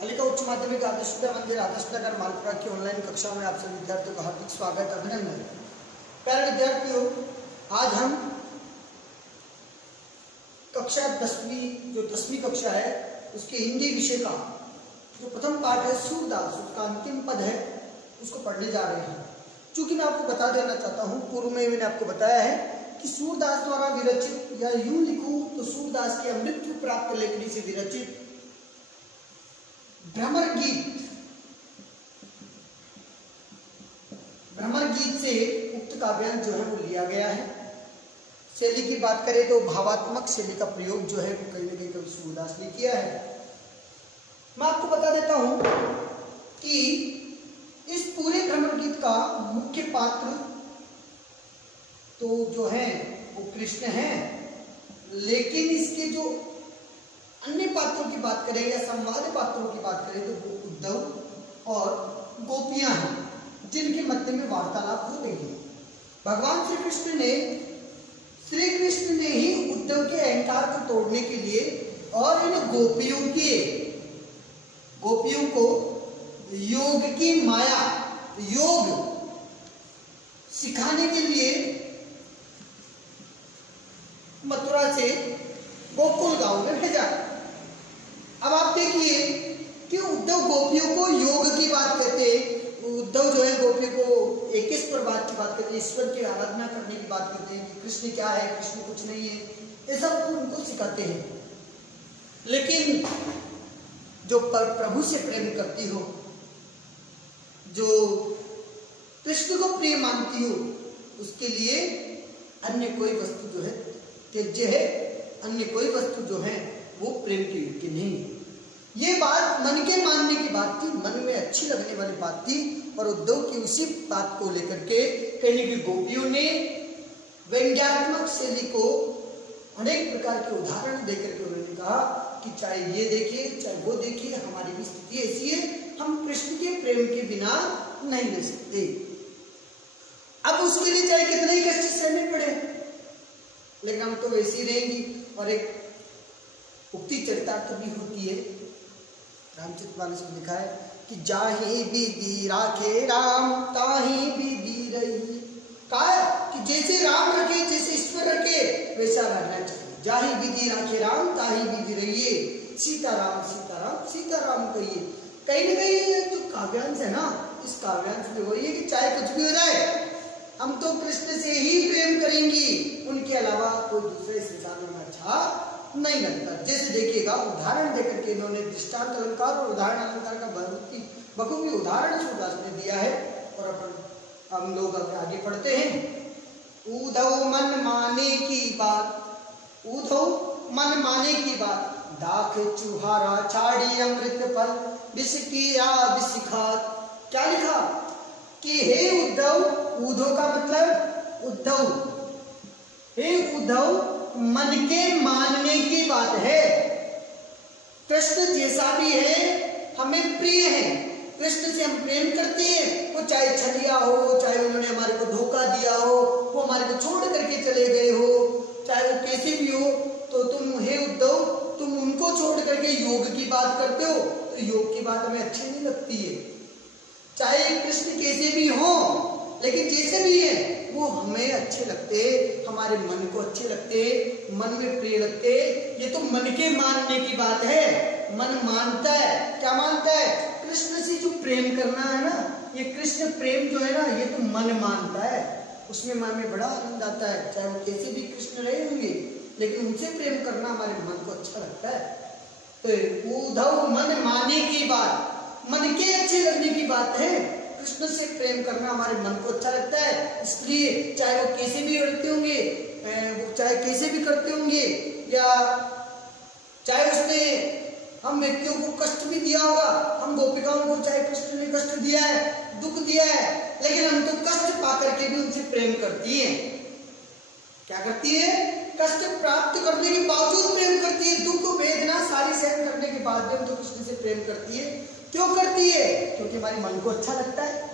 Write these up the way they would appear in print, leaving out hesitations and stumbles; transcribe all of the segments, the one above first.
बालिका उच्च माध्यमिक आदर्श विद्या मंदिर आदर्श नगर मालपुरा की ऑनलाइन कक्षा में आप सभी विद्यार्थियों का हार्दिक स्वागत अभिनंदन। प्यारे विद्यार्थियों, आज हम कक्षा 10वीं कक्षा है उसके हिंदी विषय का जो प्रथम पाठ है सूरदास, उसका अंतिम पद है, उसको पढ़ने जा रहे हैं। चूंकि मैं आपको बता देना चाहता हूँ, पूर्व में मैंने आपको बताया है कि सूरदास द्वारा विरचित या यूं लिखूं तो सूरदास की अमृत्यु प्राप्त लेखनी से विरचित भ्रमर गीत से उक्त काव्यांश जो है वो लिया गया है। शैली की बात करें तो भावात्मक शैली का प्रयोग जो है वो कहीं ना कहीं कवि सूरदास ने किया है। मैं आपको बता देता हूं कि इस पूरे भ्रमर गीत का मुख्य पात्र तो जो है वो कृष्ण है, लेकिन इसके जो अन्य पात्रों की बात करें या संवाद पात्रों की बात करें तो वो उद्धव और गोपियां हैं, जिनके मध्य में वार्तालाप हो रही है। भगवान श्री कृष्ण ने ही उद्धव के अहंकार को तोड़ने के लिए और इन गोपियों को योग की माया, योग सिखाने के लिए मथुरा से गोकुल गांव में भेजा। अब आप देखिए कि उद्धव गोपियों को योग की बात करते, उद्धव जो है गोपियों को एकेश्वर बात की बात करते, ईश्वर की आराधना करने की बात करते हैं कि कृष्ण क्या है, कृष्ण कुछ नहीं है, ये सब उनको सिखाते हैं। लेकिन जो प्रभु से प्रेम करती हो, जो कृष्ण को प्रिय मानती हो, उसके लिए अन्य कोई वस्तु जो है त्याज्य है, अन्य कोई वस्तु जो है वो प्रेम के योग्य नहीं है। ये बात मन के मानने की बात थी, मन में अच्छी लगने वाली बात थी, और उद्धव की उसी बात को लेकर के कहीं भी गोपियों ने व्यंग्यात्मक शैली को अनेक प्रकार के उदाहरण देकर के उन्होंने कहा कि चाहे ये देखिए चाहे वो देखिए, हमारी भी स्थिति ऐसी है, हम कृष्ण के प्रेम के बिना नहीं रह सकते। अब उसके लिए चाहे कितने ही कष्ट सहने पड़े, लेकिन हम तो वैसी रहेंगी। और एक उक्ति चरितार्थ भी होती है, रामचरितमानस में लिखा है कि जाहि विधि राखे राम ताहि विधि रही। कहा कि जैसे राम रखे, जैसे ईश्वर रखे, वैसा रहना चाहिए। जाहि विधि राखे राम ताहि विधि रहिए, सीताराम सीताराम सीताराम कहिए। कहीं ना कहीं ये जो काव्यांश है ना, इस काव्यांश में वही है कि चाहे कुछ भी हो जाए, हम तो कृष्ण से ही प्रेम करेंगी, उनके अलावा कोई दूसरे संसार में अच्छा नहीं लगता। जैसे देखिएगा, उदाहरण देकर के इन्होंने दृष्टांत अलंकार और उदाहरण अलंकार का बखूबी उदाहरण सूरदास ने दिया है। और अपन हम लोग आगे पढ़ते हैं। उद्धव मन माने की बात, उद्धव मन माने की बात, दाख चुहारा छाड़ी अमृत फल विष किया विषिखात। क्या लिखा कि हे उद्धव, उद्धव का मतलब उद्धव, हे उद्धव मन के मानने की बात है। कृष्ण जैसा भी है हमें प्रिय है, कृष्ण से हम प्रेम करते हैं, वो चाहे छलिया हो, चाहे उन्होंने हमारे को धोखा दिया हो, वो हमारे को छोड़ करके चले गए हो, चाहे वो कैसे भी हो, तो तुम हे उद्धव तुम उनको छोड़ करके योग की बात करते हो, तो योग की बात हमें अच्छी नहीं लगती है। चाहे कृष्ण कैसे भी हो, लेकिन जैसे भी है वो हमें अच्छे लगते, हमारे मन को अच्छे लगते, मन में प्रिय लगते। ये तो मन के मानने की बात है। मन मानता है, क्या मानता है? कृष्ण से जो प्रेम करना है ना, ये कृष्ण प्रेम जो है ना, ये तो मन मानता है, उसमें मन में बड़ा आनंद आता है। चाहे वो कैसे भी कृष्ण रहे होंगे, लेकिन उनसे प्रेम करना हमारे मन को अच्छा लगता है। तो उद्धव मन माने की बात, मन के अच्छे लगने की बात है। कृष्ण से प्रेम करना हमारे मन को अच्छा लगता है, इसलिए चाहे वो कैसे भी करते होंगे, चाहे कैसे भी करते होंगे, या चाहे उसने हम व्यक्तियों को कष्ट भी दिया होगा, हम गोपिकाओं को चाहे कृष्ण ने कष्ट दिया है, दुख दिया है, लेकिन हम तो कष्ट पाकर के भी उनसे प्रेम करती है। क्या करती है? कष्ट प्राप्त करने के बावजूद प्रेम करती है, दुख वेदना सारी सहन करने के बाद भी हम तो कृष्ण से प्रेम करती है। क्यों करती है? क्योंकि हमारे मन को अच्छा लगता है,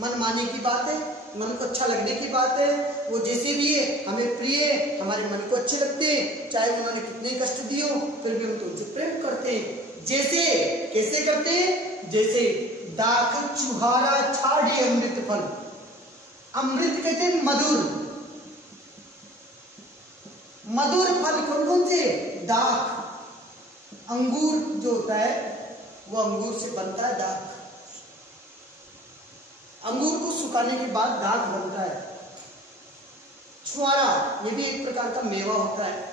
मन माने की बात है, मन को अच्छा लगने की बात है। वो जैसे भी है हमें प्रिय है, हमारे मन को अच्छे लगते हैं, चाहे उन्होंने कितने कष्ट दिए हो, फिर भी हम तो उनसे प्रेम करते हैं। जैसे कैसे करते हैं? जैसे दाख चुहारा छाड़ी अमृत फल। अमृत कहते हैं मधुर, मधुर फल कौन कौन से? दाख, अंगूर जो होता है वो अंगूर से बनता है दाख। अंगूर को सुखाने के बाद दाख बनता है। छुआरा ये भी एक प्रकार का मेवा होता है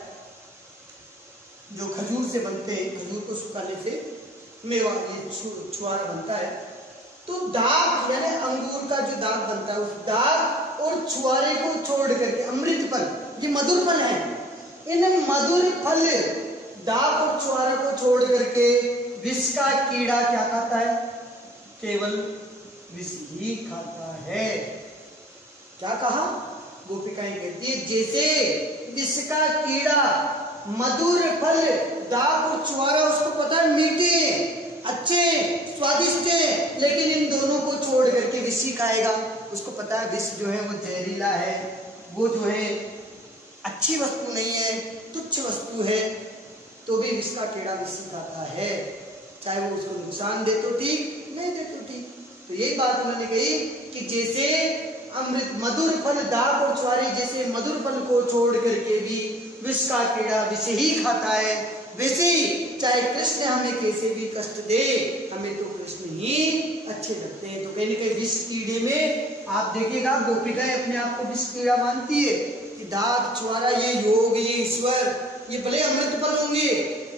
जो खजूर से बनते हैं, खजूर को सुखाने से मेवा ये छुआरा बनता है। तो दाख यानी अंगूर का जो दाख बनता है, उस दाख और छुआरे को छोड़ करके अमृत फल, ये मधुर फल है, इन मधुर फल दाख और छुआरे को छोड़ करके विष का कीड़ा क्या खाता है? केवल विष ही खाता है। क्या कहा? गोपिकाएं कहती है जैसे विष का कीड़ा मधुर फल दाख और छुआरा, उसको पता है मीठे अच्छे स्वादिष्ट है, लेकिन इन दोनों को छोड़ करके विष ही खाएगा। उसको पता है विष जो है वो जहरीला है, वो जो है अच्छी वस्तु नहीं है, तुच्छ वस्तु है, तो भी विष का कीड़ा विष ही खाता है, चाहे वो उसको नुकसान दे तो ठीक, नहीं दे तो ठीक। तो यही बात उन्होंने कही कि जैसे अमृत मधुर फल दाख और छुआरे, जैसे मधुर फल को छोड़ करके भी विष का कीड़ा विष ही खाता है, वैसे ही चाहे कृष्ण हमें कैसे भी कष्ट दे, हमें तो कृष्ण ही अच्छे लगते हैं। तो कहीं ना कहीं विष कीड़े में आप देखिएगा गोपिकाएं अपने आप को विष कीड़ा मानती है कि दाख छुआरा ये योग ये ईश्वर ये भले अमृत फल होंगे,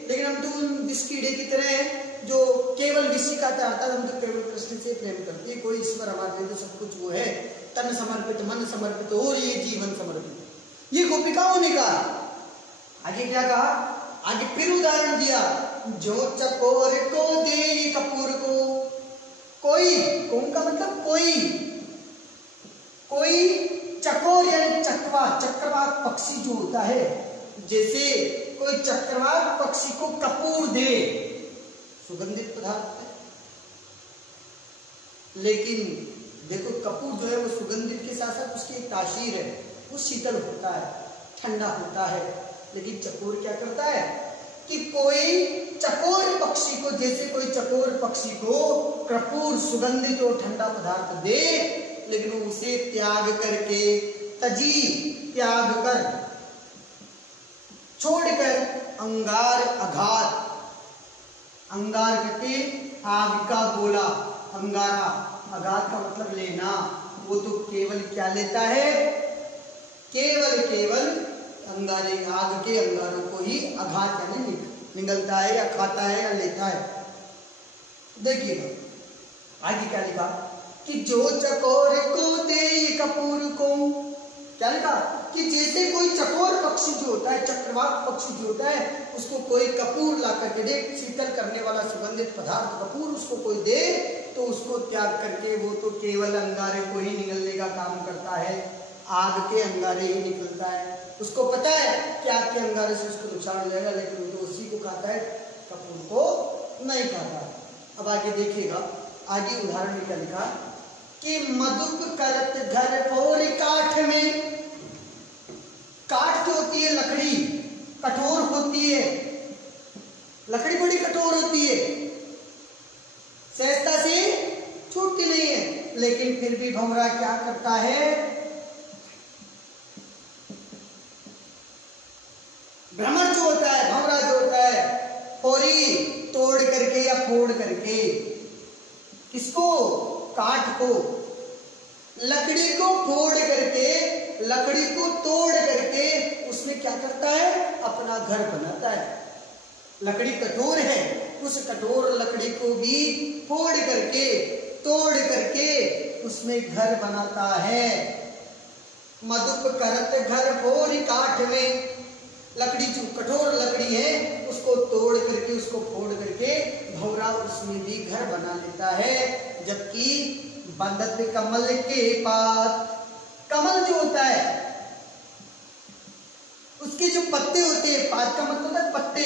लेकिन हम तो उन विष कीड़े की तरह हैं जो केवल विष का चाहता है। हम तो केवल कृष्ण से प्रेम करते हैं, कोई ईश्वर हमारे लिए तो सब कुछ वो है, तन समर्पित मन समर्पित और ये जीवन समर्पित। ये गोपिकाओं ने कहा। आगे क्या कहा? आगे फिर उदाहरण दिया, जो चकोर को दे कपूर को। कोई, कौन का मतलब कोई, कोई चकोर यानी चक्रवात पक्षी जो होता है, जैसे कोई चक्रवात पक्षी को कपूर दे, सुगंधित पदार्थ है, लेकिन देखो कपूर जो है वो सुगंधित के साथ साथ उसकी एक तासीर है, वो शीतल होता है, ठंडा होता है। लेकिन चकोर क्या करता है कि कोई चकोर पक्षी को, जैसे कोई चकोर पक्षी को कपूर सुगंधित और ठंडा पदार्थ दे, लेकिन वो उसे त्याग करके तजी त्याग कर छोड़कर अंगार अघात, अंगार कहते आग का गोला, अंगारा, अघात का मतलब लेना, वो तो केवल क्या लेता है? केवल अंगारे, आग के अंगारों को ही अघात यानी निगलता है या खाता है या लेता है। देखिएगा आगे क्या लिखा कि जो चकोर को दे कपूर को, क्या लिखा कि जैसे कोई चकोर पक्षी जो होता है, चक्रवात पक्षी जो होता है, उसको कोई कपूर ला करके दे, शीतल करने वाला सुगंधित पदार्थ कपूर उसको कोई दे, तो उसको त्याग करके वो तो केवल अंगारे को ही निगलने का काम करता है, आग के अंगारे ही निकलता है। उसको पता है कि आग के अंगारे से उसको नुकसान हो जाएगा, लेकिन वो तो उसी को खाता है, कपूर को नहीं खाता। अब आगे देखिएगा, आगे उदाहरण में क्या लिखा कि मधुक करत घर और काठ में, काठ जो होती है लकड़ी कठोर होती है, लकड़ी बड़ी कठोर होती है, सहजता से छूटती नहीं है, लेकिन फिर भी भंवरा क्या करता है? भ्रमर जो होता है, भंवरा जो होता है, फोरी तोड़ करके या फोड़ करके, किसको? काठ को, लकड़ी को फोड़ करके, लकड़ी को तोड़ करके उसमें क्या करता है? अपना घर बनाता है। लकड़ी कठोर है, उस कठोर लकड़ी को भी फोड़ करके तोड़ करके उसमें घर बनाता है। मधुप करत घर फोड़ काठ में, लकड़ी जो कठोर लकड़ी है उसको तोड़ करके उसको फोड़ करके भंवरा उसमें भी घर बना लेता है। जबकि बंदत कमल के पात, कमल जो होता है उसके जो पत्ते होते हैं, पात का मतलब है पत्ते,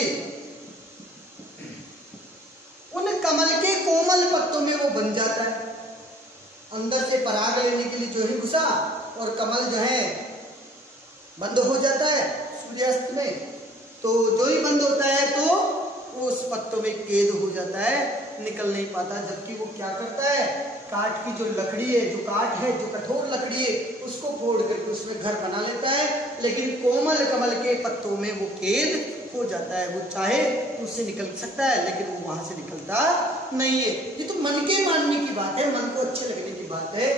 उन कमल के कोमल पत्तों में वो बन जाता है। अंदर से पराग लेने के लिए जो ही घुसा और कमल जो है बंद हो जाता है सूर्यास्त में, तो जो ही बंद होता है तो वो उस पत्तों में कैद हो जाता है, निकल नहीं पाता। जबकि वो क्या करता है, काठ की जो लकड़ी है, जो काठ है, जो कठोर लकड़ी है, उसको फोड़ करके उसमें घर बना लेता है। लेकिन कोमल कमल के पत्तों में वो कैद हो जाता है। वो चाहे तो उससे निकल सकता है, लेकिन वो वहां से निकलता नहीं है। ये तो मन के मानने की बात है, मन को अच्छे लगने की बात है।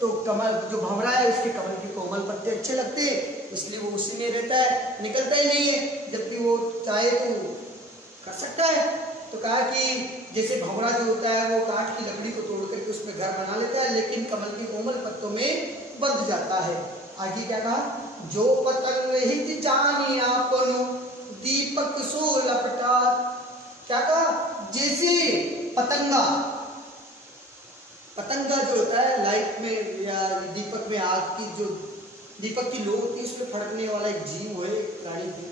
तो कमल जो भंवरा है, उसके कमल के कोमल पत्ते अच्छे लगते हैं, इसलिए वो उसी में रहता है, निकलता ही नहीं है। जबकि वो चाहे तो कर सकता है। तो कहा कि जैसे भंवरा जो होता है वो काठ की लकड़ी को तोड़ करके उसमें घर बना लेता है, लेकिन कमल के कोमल पत्तों में बंध जाता है। आगे क्या कहा, जो पतंग हित जानी आपनो दीपक सो लपटा। क्या कहा, जैसे पतंगा, पतंगा जो होता है लाइट में या दीपक में, आग की जो दीपक की लो होती है उसमें फड़कने वाला एक जीव है, प्राणी है।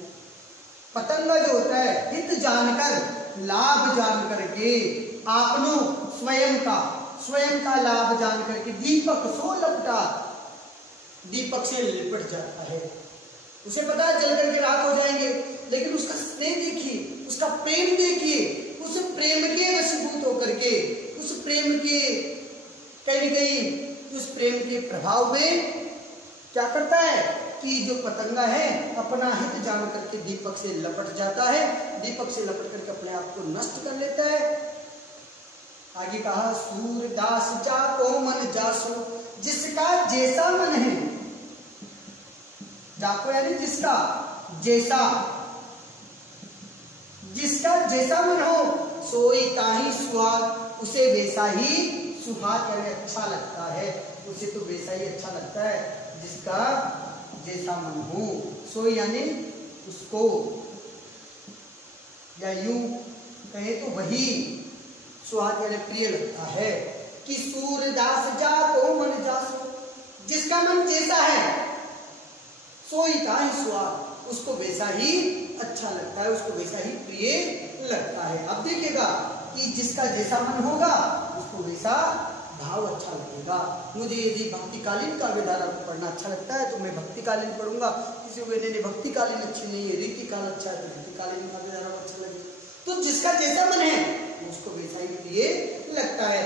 पतंगा जो होता है हित जानकर, लाभ जान करके, आपनो स्वयं का लाभ जान करके दीपक सो लपटा, दीपक से लिपट जाता है। उसे पता है जल करके राख हो जाएंगे, लेकिन उसका स्नेह देखिए, उसका प्रेम देखिए, उस प्रेम के वशीभूत होकर के, उस प्रेम के कहीं कहीं उस प्रेम के प्रभाव में क्या करता है कि जो पतंगा है अपना हित जान करके दीपक से लपट जाता है, दीपक से लपट करके अपने आप को नष्ट कर लेता है। आगे कहा, सूरदास जाको मन जासो, जिसका जैसा मन है, जाको यानी जिसका जैसा, जिसका जैसा मन हो, सोई ताही सुहाग, उसे वैसा ही सुहाग यानी अच्छा लगता है, उसे तो वैसा ही अच्छा लगता है जिसका जैसा मन हो। सोई यानी उसको, या यूं कहे तो वही सुहाग यानी प्रिय लगता है। कि सूरदास जाको मन जासो, जिसका मन जैसा है, सोई ताही सुहाग, उसको वैसा ही अच्छा लगता है, उसको वैसा ही प्रिय लगता है। अब देखिएगा कि जिसका जैसा मन होगा उसको वैसा भाव अच्छा लगेगा। मुझे यदि भक्तिकालीन काव्यधारा को पढ़ना अच्छा लगता है तो मैं भक्तिकालीन पढ़ूंगा, किसी को कहने भक्तिकालीन अच्छी नहीं है, रीतिकाल अच्छा है तो रीतिकालीन काव्यधारा को अच्छा लगेगा। तो जिसका जैसा मन है उसको वैसा ही प्रिय लगता है।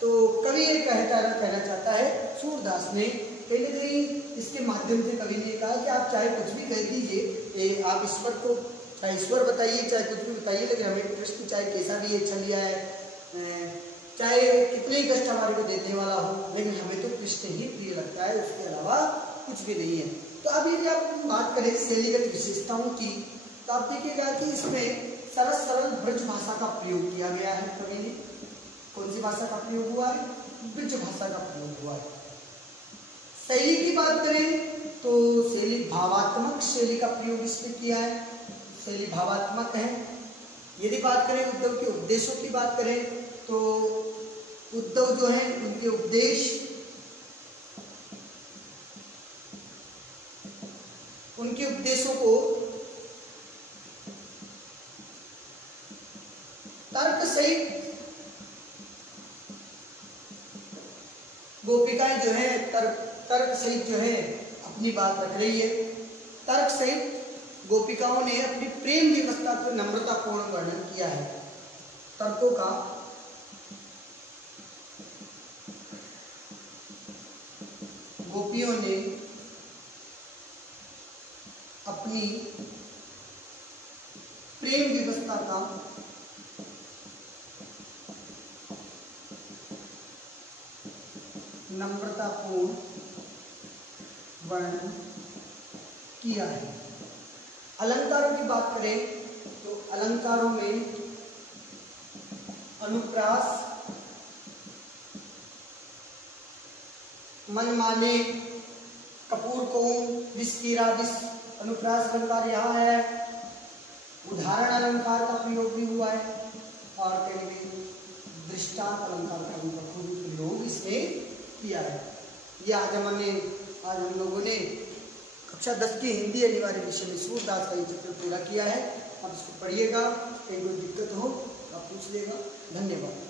तो कवि ये कहना चाहता है, सूरदास ने कहीं ना कहीं इसके माध्यम से कवि ने कहा कि आप चाहे कुछ भी कह दीजिए, आप ईश्वर को चाहे ईश्वर बताइए, चाहे कुछ भी बताइए, लेकिन हमें कृष्ण चाहे कैसा भी अच्छा लिया है, चाहे कितने ही कष्ट हमारे को देने वाला हो, लेकिन हमें तो कृष्ण ही प्रिय लगता है, उसके अलावा कुछ भी नहीं है। तो अब यदि आप बात करें शैलीगत विशेषताओं की, तो आप देखिएगा कि इसमें सरल ब्रज भाषा का प्रयोग किया गया है। कवि ने कौन सी भाषा का प्रयोग हुआ है, ब्रज भाषा का प्रयोग हुआ है। शैली की बात करें तो शैली भावात्मक शैली का प्रयोग इसमें किया है, शैली भावात्मक है। यदि बात करें उद्धव के उपदेशों की बात करें तो उद्धव जो है उनके उपदेश, उनके उपदेशों को तर्क सहित गोपिकाएं जो है तर्क सहित जो है अपनी बात रख रही है। तर्क सहित गोपिकाओं ने अपनी प्रेम व्यवस्था पर नम्रतापूर्ण वर्णन किया है। तर्कों का गोपियों ने अपनी प्रेम व्यवस्था का नम्रतापूर्ण वर्णन किया है। अलंकारों की बात करें तो अलंकारों में अनुप्रास, मनमाने, कपूर कोम, विस्कीरा विस अनुप्रास अलंकार यहाँ है। उदाहरण अलंकार का प्रयोग भी हुआ है और कहीं दृष्टांत अलंकार का भी प्रयोग इसमें किया है। ये आज हम लोगों ने कक्षा 10 की हिंदी अनिवार्य विषय में सूरदास का ये चैप्टर पूरा किया है। अब इसको पढ़िएगा, कहीं कोई दिक्कत हो आप पूछ लेगा। धन्यवाद।